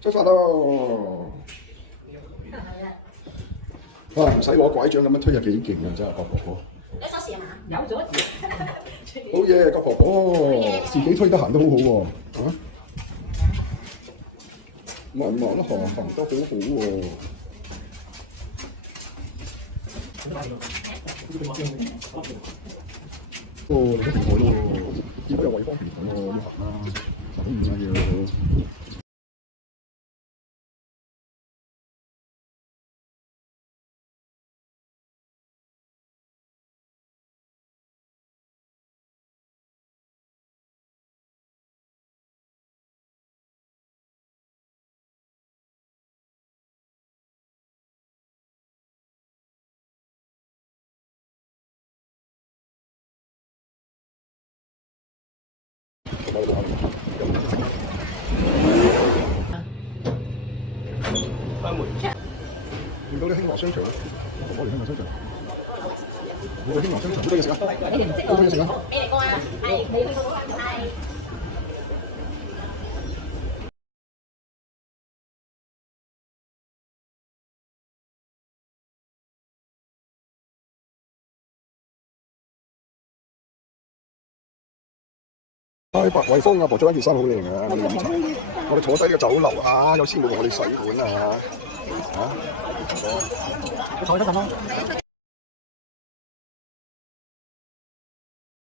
出發咯！哇，唔使攞拐杖咁樣推啊，幾勁啊！真係郭婆婆。有手勢啊嘛？有咗。好嘢，郭婆婆，自己推得行得好好喎。啊？慢慢行得好好喎。哦，你都挺好咯，要有位方便喎，要行啦，行唔緊要。開門。見到啲興華商場咧，我嚟興華商場。見到興華商場好多嘢食啊！好多嘢食啊！未嚟過啊？係未去過係。白惠豐阿婆着緊件衫好靚啊！我哋坐低嘅酒樓啊，有師傅同我哋洗碗啊！啊，坐得咁咯。